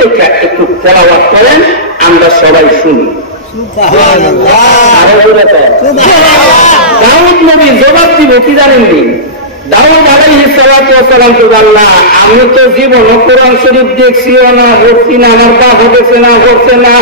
থেকে একটু তেলাওয়াত করেন, আমরা সবাই শুনি। দাউদ নবী জবাব দিব কি জানেননি? দাউদ আলাইহিস সালাতু ওয়াস সালাম তো আল্লাহ, আমি তো জীবনে কোরআন শরীফ দেখছিও না, পড়ছি না, আমার বাবা দেখছে না, পড়ছে না,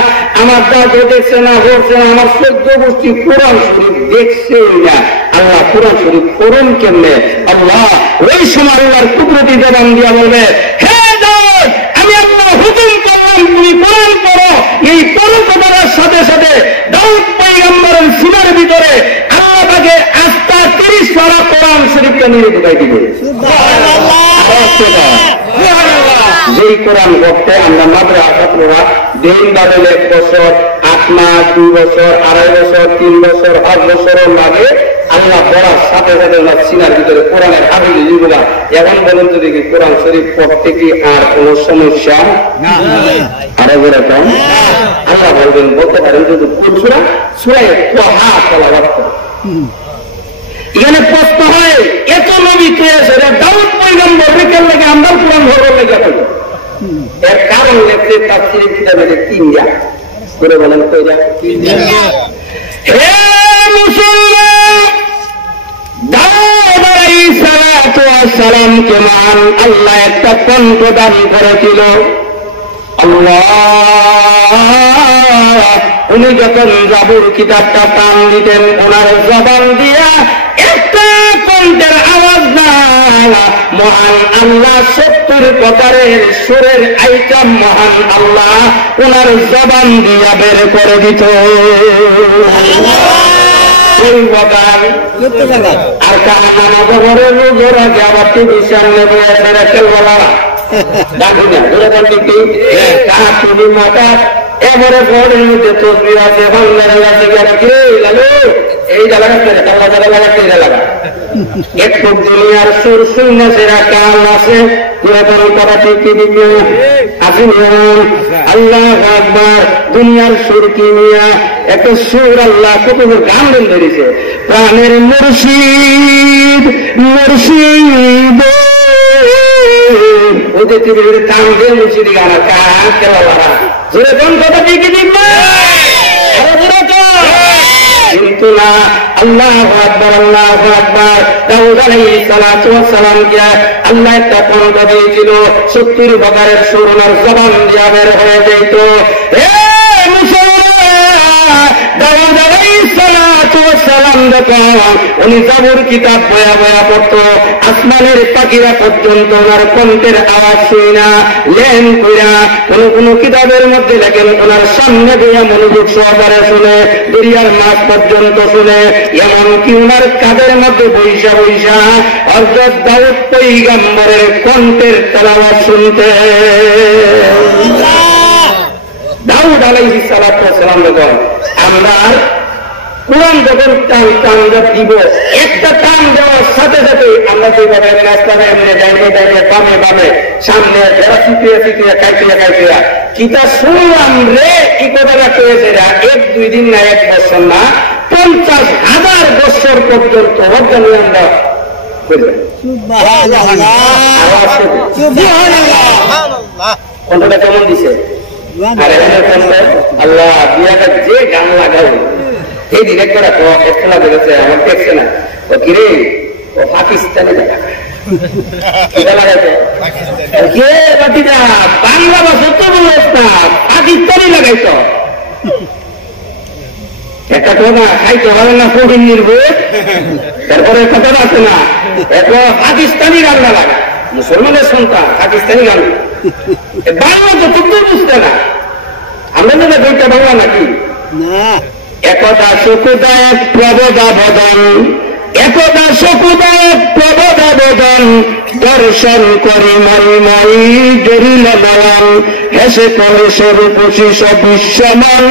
আমার দাদু দেখছে না, পড়ছে না, আমার 14 গোষ্ঠী কোরআন শরীফ দেখছেই না। আল্লাহ কোরআন শরীফ পড়েন কেমনে? আল্লাহ ওই সময় আল্লাহর কুদরতি জবান দিয়া বলবে, হে দাউদ, আমি আল্লাহ হুকুম করলাম তুমি কোরআন পড়ো। এই পড়ো কথার সাথে সাথে দাউদ পয়গম্বরের সিনার ভিতরে আল্লাহ তাকে আস্থা 30 পারা কোরআন শরীফটা নিয়ে ঢুকাই দিবে। যেই কোরআন পড়তে আমরা মাত্র ছাত্ররা দিন বাদল 1 বছর 8 মাস 2 বছর 2.5 বছর 3 বছর 5 বছরও লাগে। আল্লাহ পড়ার সাথে সাথে সিনার ভিতরে কোরআনের হাফিজ জীবনা। এখন বলেন তো দেখি, কোরআন শরীফ পড়তে কি আর কোন সমস্যা? আরো বলে কম আল্লাহ বলবেন, বলতে পারেন যদি সূরা সূরায়ে তাহা তেলাওয়াত করো। এখানে প্রশ্ন হয়, এত নবী কে এসে দাউদ পয়গম্বর রেখে লাগে আমরা কোরআন ধরো লেগে পড়ি? এর কারণ লেখতে তাফসীরের কিতাবে 3টা করে বলেন তো। হে মুসলমান, দাউদ আলাইহিস সালাতু ওয়াস সালামকে মান আল্লাহ একটা কণ্ঠ দান করেছিল। আল্লাহ উনি যখন জাবুর কিতাবটা টান দিতেন, ওনার জবান দিয়া একটা কণ্ঠের আওয়াজ না, মহান আল্লাহ 70 প্রকারের সুরের আইটেম মহান আল্লাহ ওনার জবান দিয়া বের করে দিত। আর কাহানা ঘরে রোজোর আগে আবার টিভির সামনে বসে খেলবলা ডাকুনা ধরে বললি কি কাহা তুমি মাথা এবারে ঘরের মধ্যে তসবিহ আছে, বাংলার আছে, এই জায়গাটা লাগাতে লাগা একটু দুনিয়ার সুর শুনেছেরা কাল আছে আল্লাহ আকবার। দুনিয়ার সুর কিনিয়া একটা সুর আল্লাহ কত গান ধরেছে, প্রাণের মুর্শিদ মুর্শিদ ওদের টিভির কান দিয়ে মুর্শিদ গানা কান খেলা লাগা জোরে কোন কথা টিকি দিবে কিন্তু না। আল্লাহু আকবার আল্লাহু আকবার। দাউদ আলাইহিস সালাতু ওয়াস সালাম কে আল্লাহ একটা কণ্ঠ দিয়েছিল, 70 প্রকারের সুর ওনার জবান দিয়া বের হয়ে যেত। হে মুসলমান, দাউদ আলাইহিস সালাতু ওয়াস সালাম দেখো উনি জাবুর কিতাব বয়া বয়া পড়তো, আসমানের পাখিরা পর্যন্ত ওনার কণ্ঠের আওয়াজ শুনে না লেন কইরা কোন কিতাবের মধ্যে লেখেন ওনার সামনে দিয়া মনোযোগ সহকারে শুনে, দরিয়ার মাছ পর্যন্ত শুনে, এমনকি ওনার কাদের মধ্যে বৈশা বৈশা হযরত দাউদ পয়গম্বরের কণ্ঠের তেলাওয়াত শুনতে। দাউদ আলাইহিস সালাতু ওয়াস সালাম দেখো আমরা কোরআন যখন টান টান দিব, একটা টান দেওয়ার সাথে সাথে আমরা যেভাবে রাস্তায় এমনি ডাইনে ডাইনে বামে বামে সামনে যারা চিপিয়ে চিপিয়ে খাইপিয়া খাইপিয়া কিতা শুনলাম রে, কি কথাটা কয়েছে 1-2 দিন না 1 বছর না 50,000 বছর পর্যন্ত আমরা কণ্ঠটা কেমন দিছে। আর আল্লাহ বিয়াটা যে গান লাগাও এই ডিরেক্টরা খেলা দেখেছে আমার দেখছে না, ও কিরে ও পাকিস্তানে বাংলা ভাষা তো বলিস না, পাকিস্তানি লাগাইছ একটা কথা খাইতে হবে না ফোন নির্ভর। তারপরে কথা আছে না, এখন পাকিস্তানি গান লাগা, মুসলমানের সন্তান পাকিস্তানি গান বাংলা তো খুব বুঝতে না। আমরা না বইটা বাংলা নাকি না। একদা শকুদায়ক প্রবোধাবদন, একদা শকুদায়ক প্রবোধাবদন, দর্শন করে মরিময়ী জরিল বলন, হেসে করে সরূপসী সবিশ্বমন,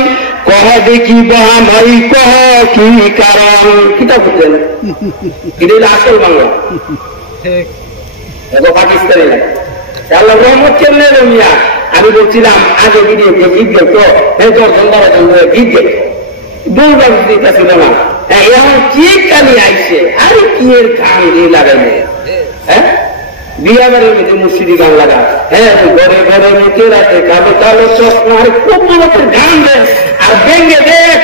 কহ দেখি বাহামাই কহ কি কারণ। কিতা বুঝলেন এটা আসল বাংলা, এত পাকিস্তানি লাগে। আল্লাহ রহমত কেমনে রমিয়া আমি বলছিলাম আগে ভিডিও গীত দেখতো, 10-12 গীত দেখতো, দুর্গা দিতে ছিল না, এখন কি কালি আইছে আর কি এর কান দিয়ে লাগাইলে। হ্যাঁ বিয়া বাড়ির মধ্যে মুর্শিদি গান লাগা, হ্যাঁ ঘরে ঘরে মুখে রাখে কালো কালো চশমা, আর খুব মূলতের গান দেয় আর ভেঙে দেখ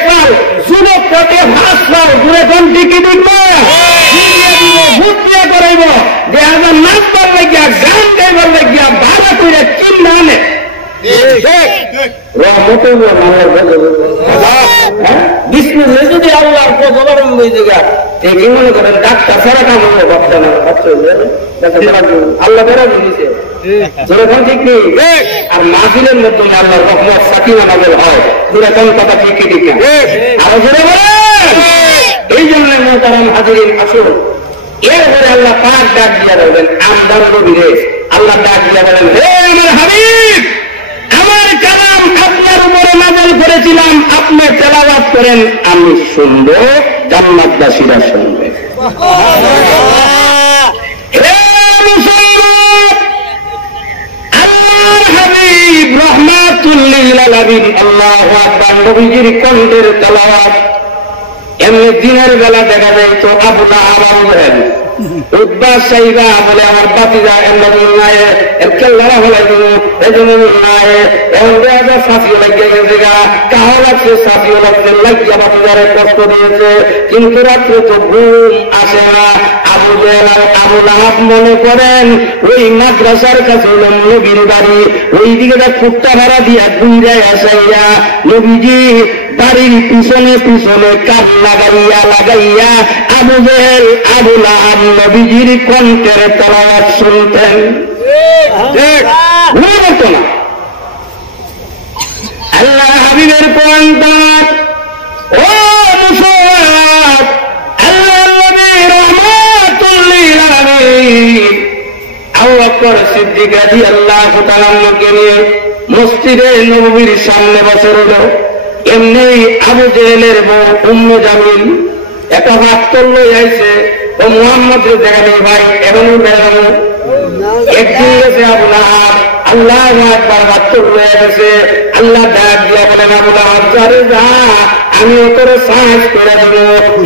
যুবক পথে ভাস পাও ঘুরে কোন টিকি দিবে ভূত দিয়ে করাইব যে আমার নাচবার লাগিয়া গান গাইবার লাগিয়া ভালো করে চিন্তা আনে যদি আল্লাহর কি মনে করেন ডাক্তার ছাড়া কাম হলো বাচ্চা না আল্লাহ বেড়া দিয়েছে যেরকম ঠিক নেই। আর মাহফিলের মধ্যে আল্লাহর রহমত সাকিনা নাযিল হয়, যেরকম কথা ঠিকই ঠিক না। আরো জোরে বলেন। এই জন্য মুহতারাম হাজিরিন আসুন, এরপরে আল্লাহ পাক ডাক দিয়া বলবেন আমদান নবীরে, আল্লাহ ডাক দিয়া বলেন হে আমার হাবিব, আমার কালাম আপনার উপরে নাযিল করেছিলাম, আপনি তেলাওয়াত করেন, আমি শুনবো, জান্নাতবাসীরা শুনবে। হে মুসলমান, আল্লাহর হাবিব রাহমাতুল লিল আলামিন আল্লাহু আকবার নবীজির কণ্ঠের তেলাওয়াত এমনি দিনের বেলা দেখা যায় তো আবু লাহাব বলেন উদ্বাস সাইবা বলে আমার বাতিজা এমন নাই একে লড়া হলাই দিল এজন্য নাই এমন দেখা ফাঁসিও লাগিয়ে গেছে গা, কাহো লাগছে ফাঁসিও লাগছে, লাগিয়া বাতিজারে কষ্ট দিয়েছে, কিন্তু রাত্রে তো ঘুম আসে না। আবু লাহাব মনে করেন ওই মাদ্রাসার কাছে হলো নবীর বাড়ি, ওই দিকে কুত্তা ভাড়া দিয়া ঘুরাই আসাইয়া নবীজি বাড়ির পিছনে পিছনে কাঠ লাগাইয়া আবু জেহেল আবু লাহাব নবীজির কণ্ঠের তেলাওয়াত শুনতেন। বলতো না আল্লাহ হাবিবের কণ্ঠ। ও মুসলমান, আল্লাহ নবী রাহমাতুল লিল আলামিন আবু বকর সিদ্দিক রাদিয়াল্লাহু তাআলা কে নিয়ে মসজিদে নববীর সামনে বসে রইল। এমনি আবু জেহেলের বউ উম্মে জামিল একটা ভাত তুললো আইছে, ও মুহাম্মদের দেখা নেই ভাই এখনই বেড়ানো। একদিন গেছে আবু লাহাব, আল্লাহু আকবার ভাত তুললো গেছে, আল্লাহ ডাক দিয়া বলেন আবু লাহাব যারে যা, আমি তোরে সাহায্য করে দেব।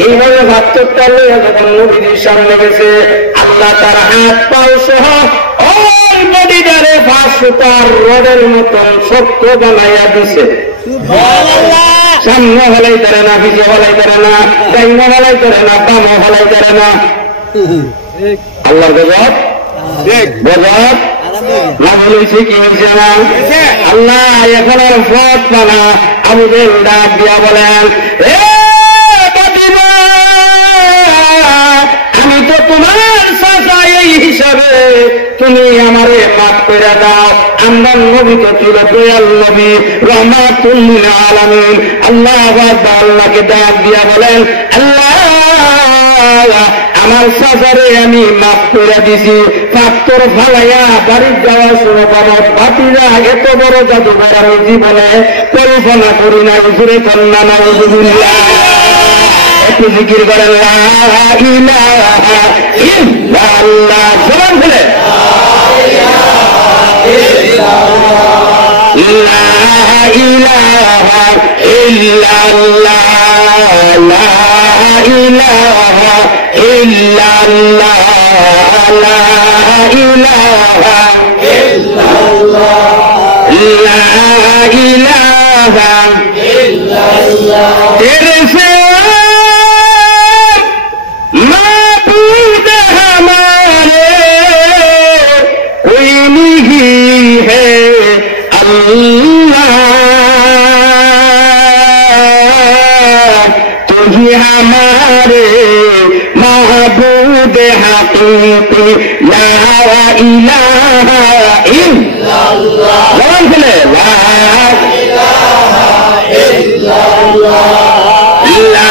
এইভাবে ভাত তুললো যখন নবীর সামনে গেছে, আল্লাহ তার হাত পাও সহ ওই নদীটারে 5 সুতার রডের মতন শক্ত বানাইয়া দিছে। সামনে হলাই করে না, পিছে হলাই করে না, ডাইনে হলাই করে না, বামে হলাই করে না। আল্লাহর গজব গজব না বলেছি কি হয়েছে না? আল্লাহ এখন আর পথ পানা। আবু জেহেল ডাক দিয়া বলেন আমি তো তোমার চাচা, এই হিসাবে তুমি আমারে মাফ করে দাও। আমরা নবী তো ছিল দয়াল নবী রাহমাতুল লিল আলামিন। আল্লাহু আকবার। আল্লাহকে ডাক দিয়া বলেন আল্লাহ আমার চাচারে আমি মাফ করে দিছি, পাত্তর ফালাইয়া বাড়ির যাওয়া শুনে পাবো ভাতিজা এত বড় জাদুঘর আমি জীবনে কল্পনা করি না। জুড়ে কন্যা নাউযুবিল্লাহ। একটু জিকির করেন লা ইলাহা ইল্লাল্লাহ। জবান খুলে লা ইলাহা ইল্লাল্লাহ, লা ইলাহা ইল্লাল্লাহ, লা ইলাহা ইল্লাল্লাহ, লা ইলাহা ইল্লাল্লাহ। তেরে সে মাবুদ हमारे कोई नहीं है अल्लाह, तू ही हमारे महबूब हकीकी ला इलाहा इल्लल्लाह। ला इलाहा इल्लल्लाह, ला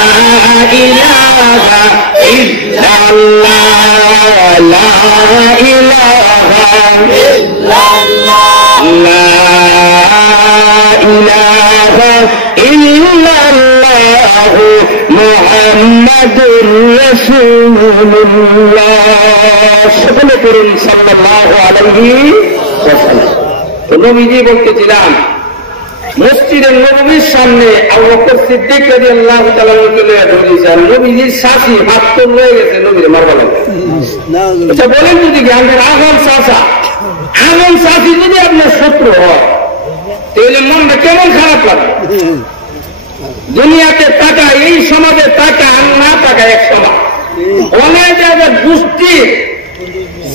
इलाहा इल्लल्लाह, ला इलाहा इल्लल्लाह, ला इलाहा इल्लल्लाह मुहम्मदुर রাসূলুল্লাহ। সকলে পড়ুন সাল্লাল্লাহু আলাইহি ওয়াসাল্লাম। তো নবীজি বলতেছিলাম মসজিদে নববীর সামনে আবু বকর সিদ্দিক রাদিয়াল্লাহু তাআলা কে ধরেছেন, নবীজির শাসি হাত তো লয়ে গেছে, নবীর মারবা লাগে আচ্ছা বলেন যদি আমাদের আগাম চাষি যদি আপনার শত্রু হয় তাহলে মনটা কেমন খারাপ লাগে? দুনিয়াতে টাকা, এই সমাজে টাকা আর না টাকা এক সমাজ। অনেক জায়গায় গোষ্ঠীর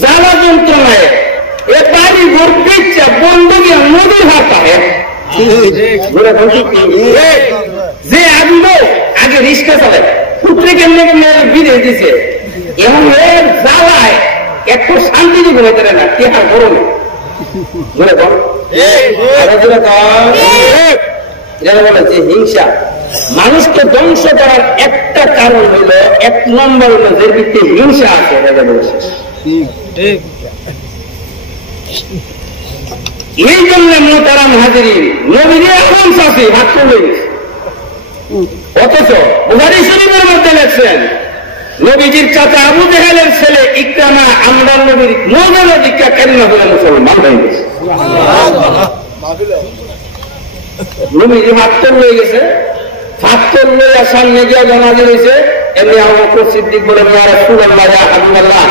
জ্বালা যন্ত্রণায় এ বাড়ি ঘর পিচ্ছা বন্ধুকে নদীর হাত পাবে। যে আগে রিক্সা চালায় পুত্রে কেমনে কেমনে বিদেশ দিছে, এমন এর জ্বালায় একটু শান্তি ঘুমাইতে না টেহার গরমে। বলেছে হিংসা মানুষকে ধ্বংস করার একটা কারণ হইল, এক নম্বর হইল যে ভিত্তি হিংসা আছে। এই জন্য মোহতারাম হাজিরিন নবীজি এখন চাষি ভাগ করে গেছে। অথচ বুখারী শরীফের মধ্যে লেখছেন নবীজির চাচা আবু জেহেলের ছেলে ইকরামা আমরা নবীর মৌলানা দীক্ষা কেন্দ্র হয়ে মুসলমান হয়ে গেছে। নবীজি ফাত্তর হয়ে গেছে, ফাত্তর লইয়া সামনে গিয়ে জানাজা হয়েছে। এমনি আবু বকর সিদ্দিক বলেন ইয়া রাসূলুল্লাহ ইয়া হাবিবাল্লাহ,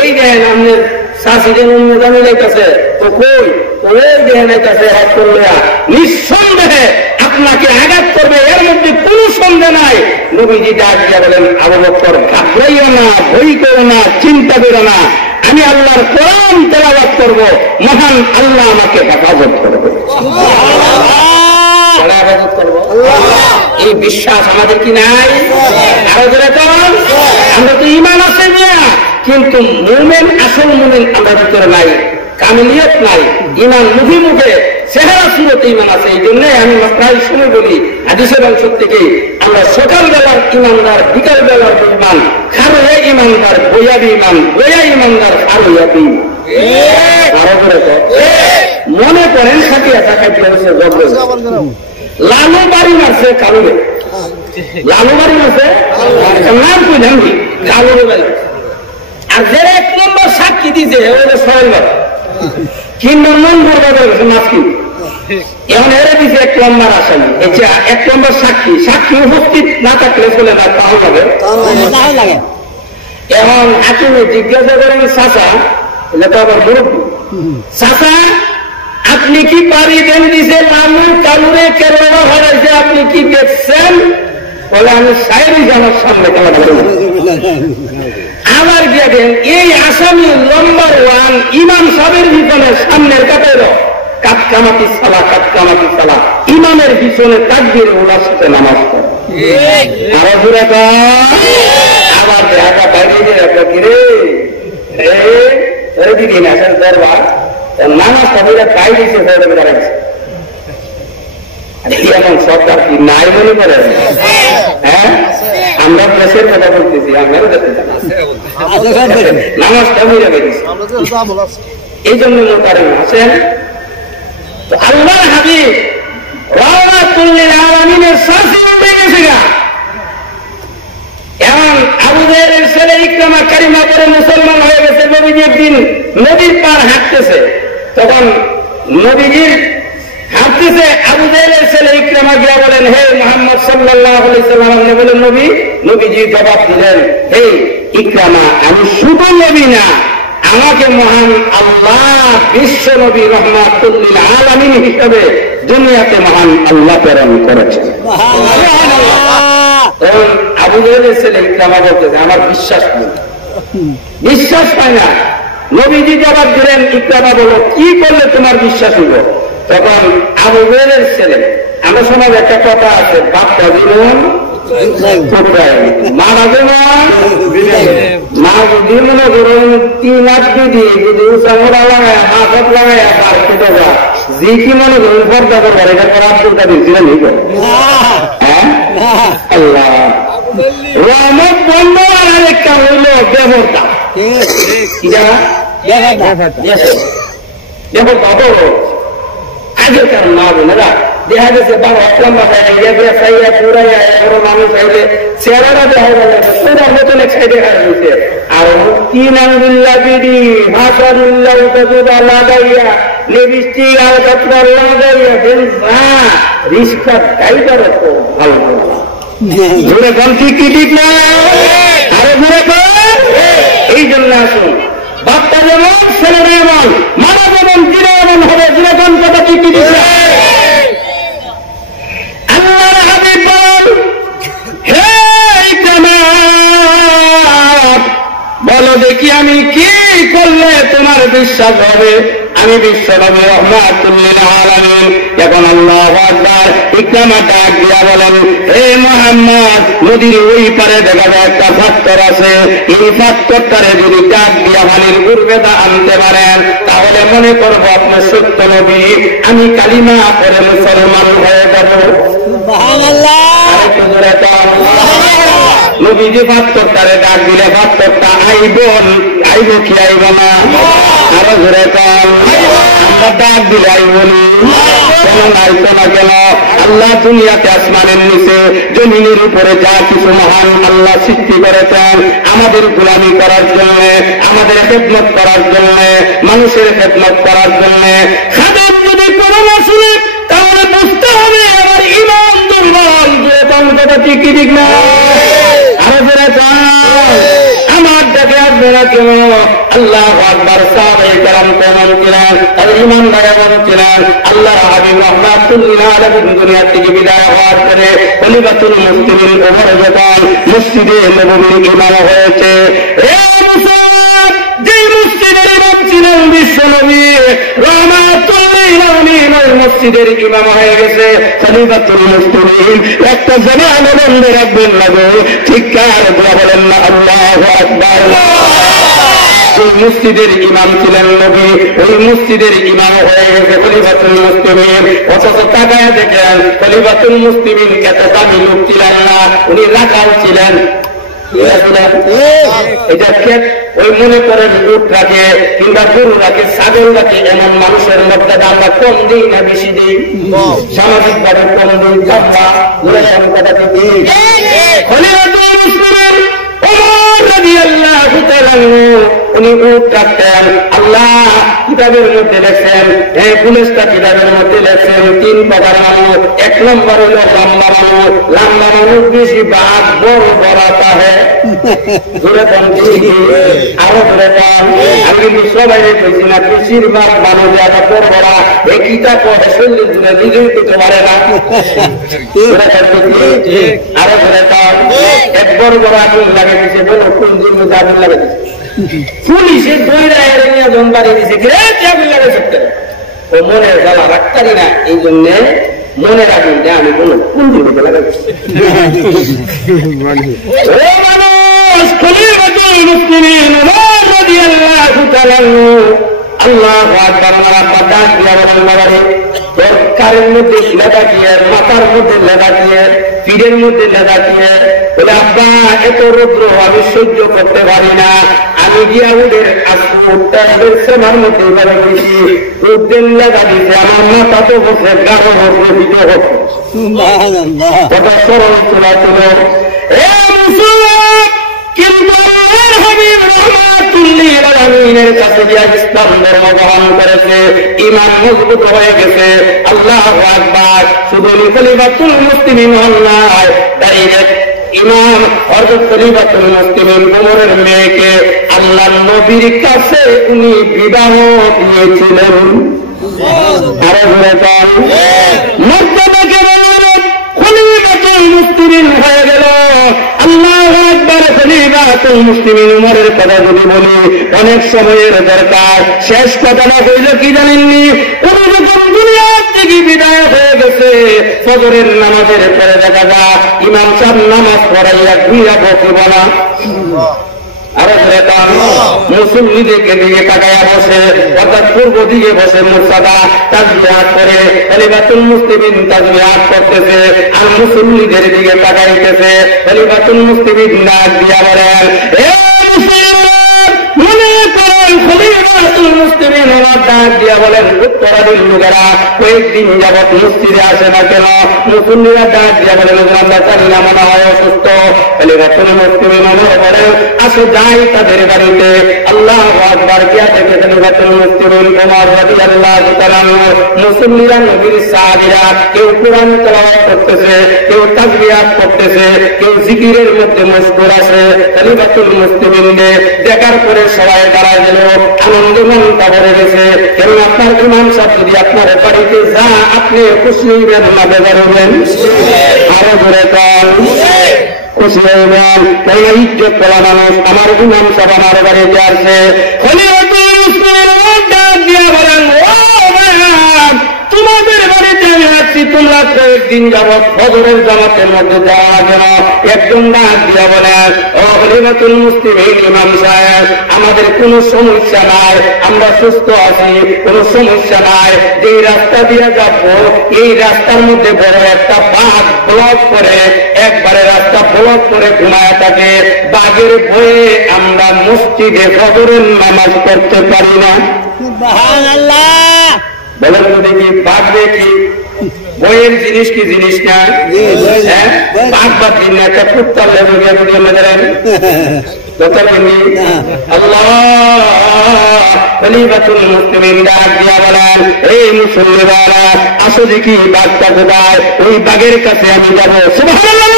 এই দেখেন আমাদের শাসিদের উন্নদান লাইতেছে তো কই ওই দেখেন লাইতেছে ফাত্তর লইয়া নিঃসন্দেহে আপনাকে আঘাত করবে, এর মধ্যে কোনো সন্দেহ নাই। নবীজি ডাক দিয়া বলেন আবু বকর ঘাবড়াইও না, ভয় করো না, চিন্তা করো না, আমি আল্লাহর কোরআন তেলাওয়াত করব, মহান আল্লাহ আমাকে হেফাজত করবে। এই বিশ্বাস আমাদের কি নাই? আরো ধরে কর, আমরা তো ইমান আছে না, কিন্তু মুমিন আসল মুমিন আমরা ভিতরে নাই, কামিলিয়ত নাই। ইমান মুখে মুখে চেহারা সুরতে ইমান আছে। এই জন্য আমি প্রায় শুনে বলি হাদিসের অংশ থেকে, আমরা সকাল বেলার ইমানদার, বিকাল বেলার ইমান, খারোয়া ইমানদার, বইয়াবি ইমান, বইয়া ইমানদার, খারোয়াবি। মনে করেন খাটিয়া খাইতে হচ্ছে লালু বাড়ি মারছে কালুরে, লালু বাড়ি মারছে নাম কই জানবি কালুরে বেলা। আর যে এক নম্বর সাক্ষী দিছে ওদের সবাই কিংবা মন করবে মাছ কিনবে, এখন এরা দিছে এক নম্বর আসামি, এক নম্বর সাক্ষী। সাক্ষী উপস্থিত না থাকলে চলে না, তাও লাগে। এখন হাকিমে জিজ্ঞাসা করেন চাচা, এটা তো আবার মুরব্বী, চাচা আপনি কি পারি দেন দিছে লালু কালুরে কেরোয়া হারাইছে, আপনি কি দেখছেন? বলে আমি সাইরি আমার সামনে খেলা করি। আবার গিয়ে দেন এই আসামি নম্বর ওয়ান ইমাম সাহেবের পিছনে সামনের কাপের কাটকামাতি সালা, কাটকামাতি সালা, ইমামের পিছনে তাকবীর ওলার সাথে নামাজ পড়ে। আরো ঘুরে আবার দেখা বাইরে একটা কিরে দিদি আসেন দরবার নামাজ তাদের পাই দিচ্ছে দাঁড়াচ্ছে। এখন সরকার কি নাই মনে করে? হ্যাঁ, আমরা দেশের কথা বলতেছি, আমরাও দেখতে নামাজটা বুঝে গেছি। এই জন্য মোতারেম আছেন তো আল্লাহ হাবিব রাহমাতুল্লিল আলামিনের শাসি উঠে গেছে গা। এখন আবু জেহেলের ছেলে ইকরামা কারিমা করে মুসলমান হয়ে গেছে। নবীজি একদিন নদীর পার হাঁটতেছে, তখন নবীজির হাঁটতেছে আবু জেহেলের ছেলে ইকরামা গিয়া বলেন হে মুহাম্মদ সাল্লাল্লাহু আলাইহি সাল্লাম, আপনি বলেন নবী। নবীজি জবাব দিলেন হে ইকরামা, আমি শুধু নবী না, আমাকে মহান আল্লাহ বিশ্ব নবী রাহমাতুল্লিল আলামিন হিসেবে দুনিয়াতে মহান আল্লাহ প্রেরণ করেছেন। আবু জেহেলের ছেলে ইকরামা বলতেছে আমার বিশ্বাস নেই, বিশ্বাস পায় না। নবীজি জবাব দিলেন ইকরামা বলো কি করলে তোমার বিশ্বাস হইল? তখন আবু জেহেলের ছেলে, আমার সমাজ একটা কথা আছে, বাপটা জীবন মারা যেমন মা যদি মনে করুন 3 লাখ দিদি যদি উচামরা লাগায় হাত লাগায় আর কেটে যায় যে কি মনে করুন পর্দা করবার এটা করা আব্দুলটা দিয়েছিলেন আল্লাহ রহমত বন্ধ। আর আরেকটা হইল ব্যবহারটা, আগেকার মা বোনেরা দেখা গেছে বাবা একলাম মানুষ আইলে চেহারাটা দেখা গেছে পুরার মতন এক সাইডে হারিয়েছে। আর 3 আঙ্গুল্লা বিড়ি ভাষারুল্লাহ লাগাইয়া লিপস্টিক আর কাপড় লাগাইয়া রিক্সা ড্রাইভার তো ভালো ভালো ঘুরে কম ঠিক কি ঠিক না আরো ঘুরে এই জন্য আসুন, বাচ্চা যেমন ছেলেরা এমন, মারা যেমন জিরা এমন হবে, জিরাগণ কথা কি কি দিচ্ছে আল্লাহর হাবিব বলেন, হে জামাত বলো দেখি আমি কি করলে তোমার বিশ্বাস হবে? আমি বিশ্বনবী রাহমাতুল লিল আলামিন। এখন আল্লাহু আকবার, ইকরামা ডাক দিয়া বলেন, হে মুহাম্মদ, নদীর ওই পারে দেখা যায় একটা পাথর আছে, এই পাথরটারে যদি ডাক দিয়া পানির উর্বেদা আনতে পারেন তাহলে মনে করবো আপনি সত্য নবী, আমি কালিমা পড়ে মুসলমান হয়ে যাব। সুবহানাল্লাহ। আরেকটু জোরে নবীজি পাথরটারে ডাক দিলে পাথরটা আইব কি আইব না? আরো জোরে আমরা ডাক দিলে আইবনি কেন আইতো না কেন? আল্লাহ দুনিয়াতে আসমানের নিচে জমিনের উপরে যা কিছু মহান আল্লাহ সৃষ্টি করেছেন আমাদের গোলামি করার জন্য, আমাদের খেদমত করার জন্য, মানুষের খেদমত করার জন্য। খাদেম যদি কোনো না শুনে তাহলে বুঝতে হবে আমার ঈমান দুর্বল। কথা ঠিক ঠিক না? আমার দেখে আসবে না কেন? আল্লাহু আকবার। সাহাবায়ে কেরাম কেমন ছিলেন? তাদের ঈমানদার এমন ছিলেন। আল্লাহর হাবিব রাহমাতুল্লিল আলামিন দুনিয়া থেকে বিদায় হওয়ার পরে খলিফাতুল মুসলিমিন ওমর যখন মসজিদে নববীর ইমাম হয়েছে, যে মসজিদের ইমাম ছিলেন বিশ্বনবী রাহমাতুল্লিল আলামিন ওই মসজিদের ইমাম হয়ে গেছে খলিফাতুল মুসলিমিন। একটা জামানা বন্ধ রাখবেন না গো, চিৎকার করে বলেন না আল্লাহু আকবার। ওই মসজিদের ইমাম ছিলেন নবী, ওই মসজিদের ইমাম হয়ে গেছে খলিফাতুল মুসলিমিন। অথচ তাকায় দেখেন খলিফাতুল মুসলিমিন এত দামি লোক ছিলেন না, উনি রাখাল ছিলেন। এটা ক্ষেত ওই মনে করেন উট রাখে কিংবা গরু রাখে, ছাগল রাখে, এমন মানুষের মধ্যে আমরা কম দিই না বেশি দিই? সামাজিক ভাবে কম দিই। জাম্মা ঘুরে কথা থেকে খলিফাতুল মুসলিমিন ওমর রাদিয়াল্লাহু তাআলা উনি উট রাখতেন। আল্লাহ কিতাবের মধ্যে লেখছেন, এই পুলিশটা কিতাবের মধ্যে লেখছেন 3 প্রকার মানুষ। 1 নম্বর হল লম্বা মানুষ। লম্বা মানুষ বেশি বাদ বড় বড়াতা হ্যাঁ ধরে আরো ধরে আমি কিন্তু সবাই পেয়েছি না, বেশিরভাগ মানুষ যারা বড় বড়া এই কিতাব পড়ে শরীর ধরে নিজেই পেতে পারে না। আরো ধরে এক বড় বড় আগুন লাগে দিচ্ছে, বলো কোন দিন মধ্যে আগুন লাগে দিচ্ছে? পুলিশে জন বাড়ি দিছে আগুন লাগে সত্যি। ও মনের জ্বালা রাখতারি না, এই জন্য মনে রাখুন যে আমি বলো কোন দিন মধ্যে লাগাই আল্লাহু আকবার। কারের মধ্যে লেখা দিয়ে, মাথার মধ্যে লেখা দিয়ে, পিঠের মধ্যে লেখা দিয়ে বলে আব্বা এত রৌদ্র আমি সহ্য করতে পারি না, আমি গিয়া উঠে আমার মধ্যে এবারে বেশি উদ্দিন লেখা দিতে আমার মাথা তো বসে গাঢ় বসে দিতে হোক কত সরল চলা ছিল। কিন্তু আমিনের কাছে গিয়া ইসলাম ধর্ম গ্রহণ করেছে, ঈমান মজবুত হয়ে গেছে। আল্লাহু আকবার। শুধু খলিফাতুল মুসলিমিন নয়, ডাইরেক্ট ইমাম হযরত খলিফাতুল মুসলিমিন ওমরের মেয়েকে আল্লাহর নবীর কাছে উনি বিবাহ দিয়েছিলেন। আরে বলেন মর্যাদাকে বললেন খলিফাতুল মুসলিমিন হয়ে গেল। আল্লাহু আকবার। খলিফাতুল মুসলিমিন ওমরের কথা যদি বলি অনেক সময়ের দরকার, শেষ কথাটা হইল কি জানেননি? উনি যখন দুনিয়া থেকে বিদায় হয়ে গেছে ফজরের নামাজের পরে দেখা যায় ইমাম সাহেব নামাজ পড়াইয়া ঘুরিয়া বসে বলা আরো মুসল্লিদেরকে দিকে তাকায়া বসে, অর্থাৎ পূর্ব দিকে বসে মুর্শিদা তাসবিহাত করে খলিফাতুল মুসলিমিন তাসবিহাত করতেছে, আর মুসল্লিদের দিকে তাকাইতেছে। খলিফাতুল মুসলিমিন ডাক দিয়া বলেন, হে মুসলিম মনে করেন খলিফাতুল মুসলিমিন আমার ডাক দিয়া বলেন, উত্তরাধীন লোকেরা কয়েকদিন যাবৎ মসজিদে আসে না কেন? মুসল্লিরা ডাক দিয়া বলেন, আমরা জানি না, মনে হয় অসুস্থ। খলিফাতুল মুসলিমিন মনে করেন, আসো যাই তাদের বাড়িতে। আল্লাহু আকবার, গিয়া দেখে খলিফাতুল মুসলিমিন ওমর রাদিয়াল্লাহু তাআলা মুসল্লিরা, নবীর সাহাবীরা কেউ কোরআন তেলাওয়াত করতেছে, কেউ তাকবীরাত করতেছে, কেউ জিকিরের মধ্যে মশগুল আছে। খলিফাতুল মুসলিমিনকে দেখার পরে সবাই দাঁড়ায় গেল, আনন্দে মনটা ভরে গেছে। কেন আপনার ইমাম সাহেব যদি আপনার বাড়িতে যা, আপনি খুশি হইবেন না বেজার হইবেন? আরো জোরে কর, খুশি হইবেন। তাই ইজ্জত করা মানুষ, আমার ইমাম সাহেব আমার বাড়িতে আসছে। খলিফাতুল মুসলিমিন ডাক দিয়া বলেন, ও ভাইরা, তোমাদের বাড়িতে আমি আসছি, তোমরা কয়েকদিন যাবৎ ফজরের জামাতের মধ্যে যাওয়া কেন? একজন ডাক দিয়া বলেন, ও খলিফাতুল মুসলিমিন ইমাম সাহেব, আমাদের কোনো সমস্যা নাই, আমরা সুস্থ আছি, কোনো সমস্যা নাই। যেই রাস্তা দিয়ে যাবো, এই রাস্তার মধ্যে বড় একটা বাঘ ব্লক করে, একবারে রাস্তা ব্লক করে ঘুমায় থাকে। বাঘের ভয়ে আমরা মসজিদে ফজরের নামাজ পড়তে পারি না। বলেন তো দেখি, বাঘ দেখি বইয়ের জিনিস কি জিনিস না? বাঘ বা দিন একটা কুত্তার লেবু গিয়ে মেজারেন আল্লাহ। খলিফাতুল মুসলিমিন ডাক দিয়া বলেন, এই মুসল্লিরা, আসো দেখি বাঘটা কোথায়, ওই বাঘের কাছে আমি যাবো। সুবহানাল্লাহ।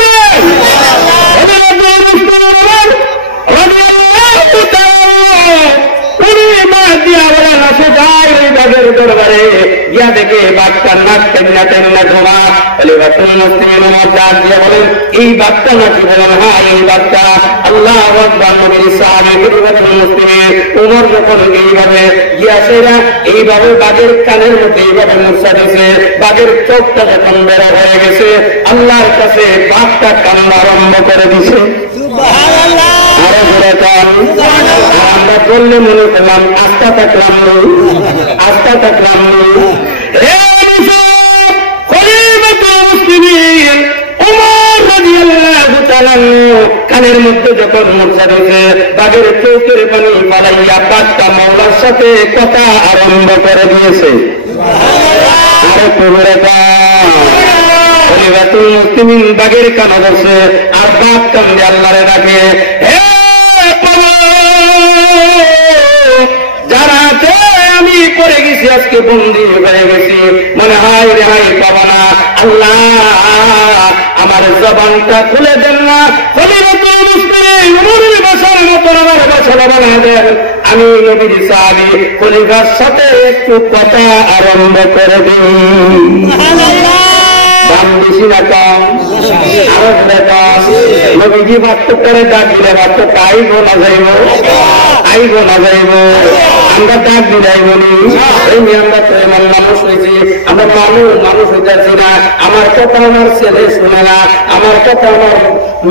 বাঘের দরবারে গিয়া দেখে বাঘটার নাক টেন্না টেন্না ঢোকা। খলিফাতুল মুসলিমিন ডাক দিয়া বলেন, এই বাঘটা নাকি? বলেন, হ্যাঁ এই বাঘটা। আল্লাহু আকবার। নবীর সাহাবী খলিফাতুল মুসলিমিন ওমর যখন এইভাবে গিয়া সেরা এইভাবে বাঘের কানের মধ্যে এইভাবে মুছা দিয়েছে, বাঘের চোখটা যখন বেড়া হয়ে গেছে, আল্লাহর কাছে বাঘটা কান্না আরম্ভ করে দিছে। আমরা বললে মনে করলাম আস্থা থাকলাম, আস্থা থাকলাম। কানের মধ্যে যখন মূর্ছা দিয়েছে, বাঘের চোখের পানি পালাইয়া বাঘটা মাওলার সাথে কথা আরম্ভ করে দিয়েছে। আরে তোমরা খলিফাতুল মুসলিমিন বাঘের কানে ধরছে, আর বাঘ কান্দে আল্লাহরে ডাকে, যারা আমি পড়ে গেছি, আজকে বন্দী হয়ে গেছি, মানে হাই রে হাই পাবা না, আল্লাহ আমার জবানটা খুলে দেন না। খলিফাতুল মুসলিমিন নবীর ভাষার মতো আমার ভাষা বানায় দেন। আমি নবীর সাহাবী খলিফার সাথে একটু কথা আরম্ভ করে দিই। দাম বেশি না কম? আরো কম। নবীজি বাক্য করে ডাক দিলে বাক্য আইব না যাইব, আইব না যাইব। আমরা ডাক দিলাই বলি, আমরা তো এমন মানুষ হয়েছি, আমরা মানুষ হইতেছি না। আমার কথা আমার ছেলে শুনে না, আমার কথা আমার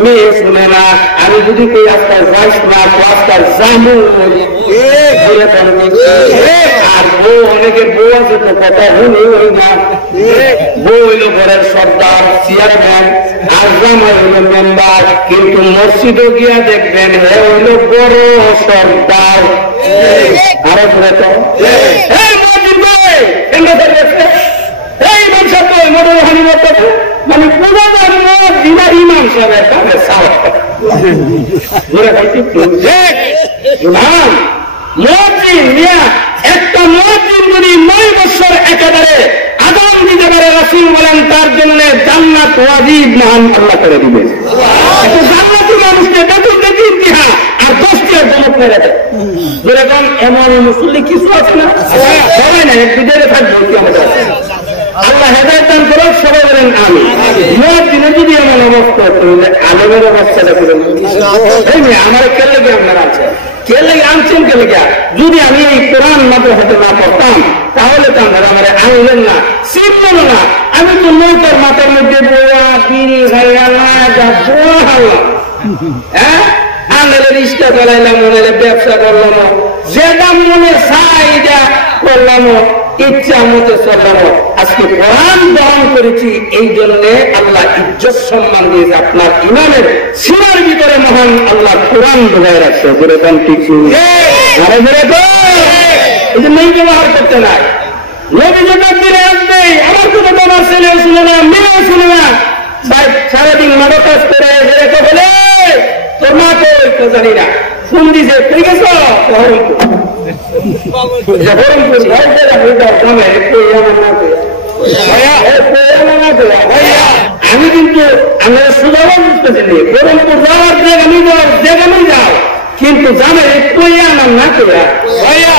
মেয়ে শুনে না। আমি যদি কই আজকাল যাইস না, আজকাল জামু, আর বউ, অনেকের বউ আছে তো কথা শুনি হই না। বউ হইল ঘরের সর্দার, চেয়ারম্যান, আর জামাই হইল মেম্বার, কিন্তু মসজিদে গিয়া দেখবেন হে হইল বড় সর্দার। আরো ধরে তো এই মানুষ মনোহানি মত, মানে পুরো দিনা ইমাম সাহেব একটা একটা মুয়াজ্জিন যদি 9 বছর একেবারে আযান দিতে পারে, রাসূল বলেন তার জন্য জান্নাত ওয়াজিব মহান আল্লাহ করে দিবেন। জান্নাতি মানুষকে বেতন দিতে ইতিহা আর 10টি জনক মেরে দেয়। যেরকম এমন মুসল্লি কিছু আছে না, সবাই না, এক বিদেশে থাকবে আমাদের। আল্লাহ হেদায়েত দান করুন, সবাই বলেন আমিন। মুয়াজ্জিনে যদি এমন অবস্থা করলে আলেমের অবস্থাটা করে আমার কেলে কি আপনার আছে, কেলে আনছেন কেলে গিয়া? যদি আমি এই কোরআন মাত্র হতে না পড়তাম, তাহলে তো আপনারা আমার আনলেন না, চিনলেন না। আমি তো নৌকার মাথার মধ্যে বোয়া বিড়ি খাইয়া না হ্যাঁ, আনলে রিক্সা চালাইলাম, মনে ব্যবসা করলাম, যেটা মনে চাই এটা করলাম, ইচ্ছা মতো চললাম। আজকে কোরআন বহন করেছি, এই জন্য আল্লাহ ইজ্জত সম্মান দিয়েছে। আপনার ইমানের সীমার ভিতরে মহান আল্লাহ কোরআন ঢুকায় রাখছে। এজন্য এই ব্যবহার করতে নাই। নবী যে ডাক দিলে আসবে, আমার কথা তো আমার ছেলেও শুনে না, মেয়েও শুনে না, ভাই সারাদিন মাঠে কাজ করে রেখে বলে তোর মা কই তো জানি না, ফোন দিছে তুই গেছ আমি কিন্তু আমরা সুযোগ বুঝতেছি বহরমপুর যাওয়ার জায়গা যাও, কিন্তু জানে কই আমার না কইয়া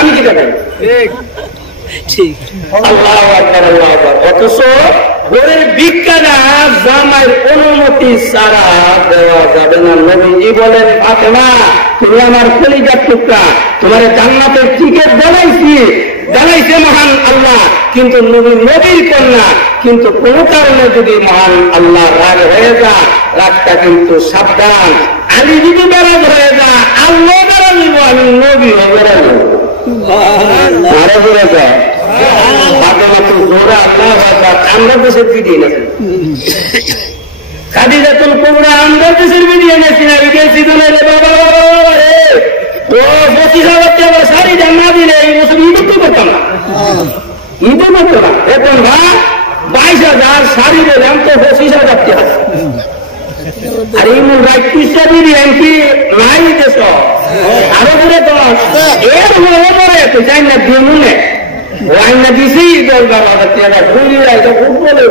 আমি কি কথা অথচ ঘরের ভিক্ষাটা জামাইয়ের অনুমতি ছাড়া দেওয়া যাবে না। নবীজি বলেন ফাতেমা তুমি আমার কলিজার টুকরা, তোমার জান্নাতের টিকিট জানাইছে মহান আল্লাহ, কিন্তু নবীর কন্যা, কিন্তু কোন কারণে যদি মহান আল্লাহ রাগ হয়ে যা, রাগটা কিন্তু সাবধান। আমি যদি বেড়াজ হয়ে যা, আল্লাহ বেড়া নিব, আমি নবী বেড়া নিব। আমরা দেশের ভিডিও নেছি, খাদিজাতুল কুবরা আমরা দেশের ভিডিও নেছি না, বিদেশি দলের বাবা ও 25,000 টাকা শাড়ি না দিলে এই বছর ঈদও তো করতাম না, ঈদও করতো না। এখন ভা 22,000 শাড়ি দিলাম তো 25,000 টাকা। আর এই মূল রায় কিসা দিবি এমপি নাই দেশ আরো করে তো এর হয়ে পড়ে তো চাই না দিয়ে মনে রান্না দিছি 10,000 টাকা ঘুরি রাইতে ফুটবলে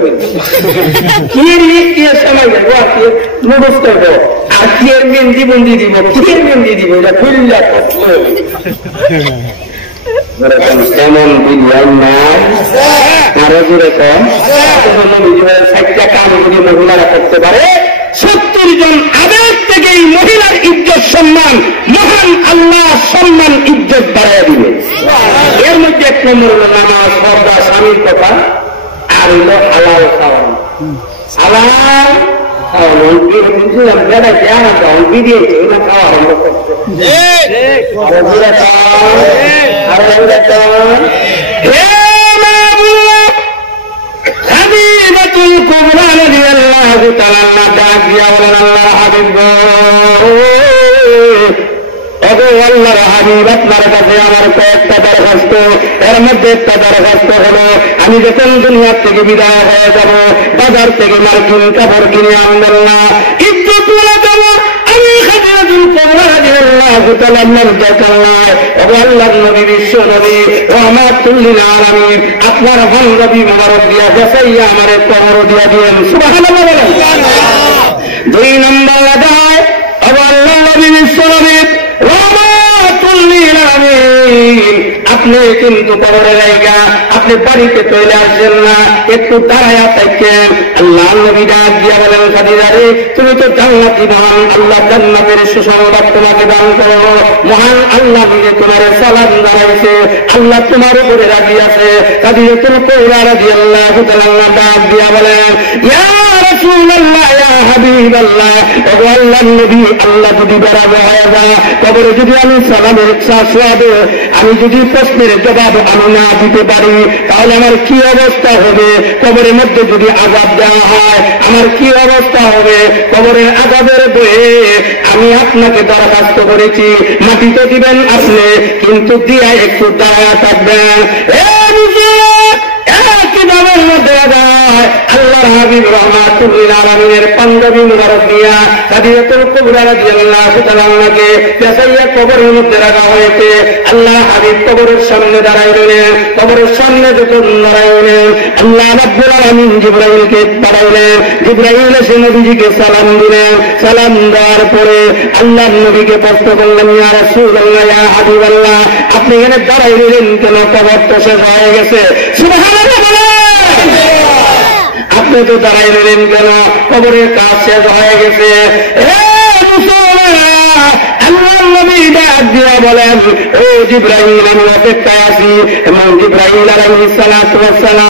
কি কি সময় যাবো মুখস্থ করবো আর কি এর মেহেন্দি বন্দি দিব, কি এর মেহেন্দি দিব, এটা খুললে কেমন বিরিয়ানি নাই আরো জোরে কম 60টা কাম যদি মহিলারা করতে পারে, 70 জন আবেগ থেকে এই মহিলার ইজ্জত সম্মান মহান আল্লাহ সম্মান ইজ্জত বাড়াইয়া দিবে। এর মধ্যে 1 নম্বর হল নামাজ, পর্দা, স্বামীর কথা, আর হইল হালাল খাওয়ানো। হালাল খাওয়ানো বেড়াইতে আরাম বিরিয়েছে ওটা খাওয়া আরম্ভ করছে। খাদিজাতুল কুবরা রাদিয়াল্লাহু তাআলা ডাক দিয়া বলেন আল্লাহর হাবিব ওগো আল্লাহর হাবিব আপনার কাছে আমার কয়েকটা দরখাস্ত, এর মধ্যে একটা দরখাস্ত হলো আমি যখন দুনিয়া থেকে বিদায় হয়ে যাব, বাজার থেকে মার্কিন কাপড় কিনে আনবেন না, ইজ্জত তুলে দেব আমি খাদিজাতুল কুবরা রাদিয়াল্লাহু তাআলা মর্যাদায়। ওগো আল্লাহর নবী বিশ্ব নবী রাহমাতুল লিল আলামিন আপনার হনরবি মোবারক দিয়া দেখাইয়া আমারে কবর দিয়া দিয়েন। সুবহানাল্লাহ বলেন। 2 নম্বর আদায় ওগো আল্লাহর নবী বিশ্ব নবী রাহমাতুল লিল আলামিন আপনি কিন্তু কবরের জায়গা আপনি বাড়িতে চলে আসেন না, একটু দাঁড়ায়া থাকেন। আল্লাহর নবী ডাক দিয়া বলেন খাদিজা রে তুমি তো জান্নাতি, মহান আল্লাহ জান্নাতের সুসংবাদ তোমাকে দান করো, মহান আল্লাহ নিজে তোমার সালাম জানাইছে, আল্লাহ তোমার উপরে রাজি আছে। খাদিজাতুল কুবরা রাদিয়াল্লাহু তাআলা ডাক দিয়া বলেন ইয়া রাসূলুল্লাহ ইয়া হাবিবাল্লাহ ওগো আল্লাহর নবী আল্লাহ যদি বরাবর হয়ে যায় কবরে যদি আমি সালামের সাথে আমি যদি প্রশ্নের জবাব আমি না দিতে পারি তাহলে আমার কি অবস্থা হবে? কবরের মধ্যে যদি আযাব দেওয়া হয় আমার কি অবস্থা হবে? কবরের আযাবের বয়ে আমি আপনাকে দরখাস্ত করেছি, মাটি তো দিবেন আপনি, কিন্তু দিয়া একটু দাঁড়া থাকবেন। কিতাবের মধ্যে আল্লাহর হাবিব রাহমাতুল লিল আলামিনের পাঞ্জাবি মুবারক দিয়া খাদিজাতুল কুবরা রাদিয়াল্লাহু তাআলাকে পেছাইয়া কবরের মধ্যে রাখা হয়েছে। আল্লাহ হাবিব কবরের সামনে দাঁড়াইলেন, কবরের সামনে যখন দাঁড়াইলেন আল্লাহ রাব্বুল আলামিন জিবরাইলকে পাঠাইলেন, জিবরাইল এসে নবীজিকে সালাম দিলেন। সালাম দেওয়ার পরে আল্লাহর নবীকে প্রশ্ন করলেন ইয়া রাসূলুল্লাহ ইয়া হাবিবাল্লাহ আপনি এখানে দাঁড়াইলেন কেন? কবর তো শেষ হয়ে গেছে। সুবহানাল্লাহ আপনি তো দাঁড়াই রইলেন কেন? কবরের কাজ শেষ হয়ে গেছে। আল্লাহর নবী ডাক দিয়া বলেন ও জিবরাইল আমি অপেক্ষায় আছি, এবং জিবরাইল আলাইহিস সালাতু ওয়াস সালাম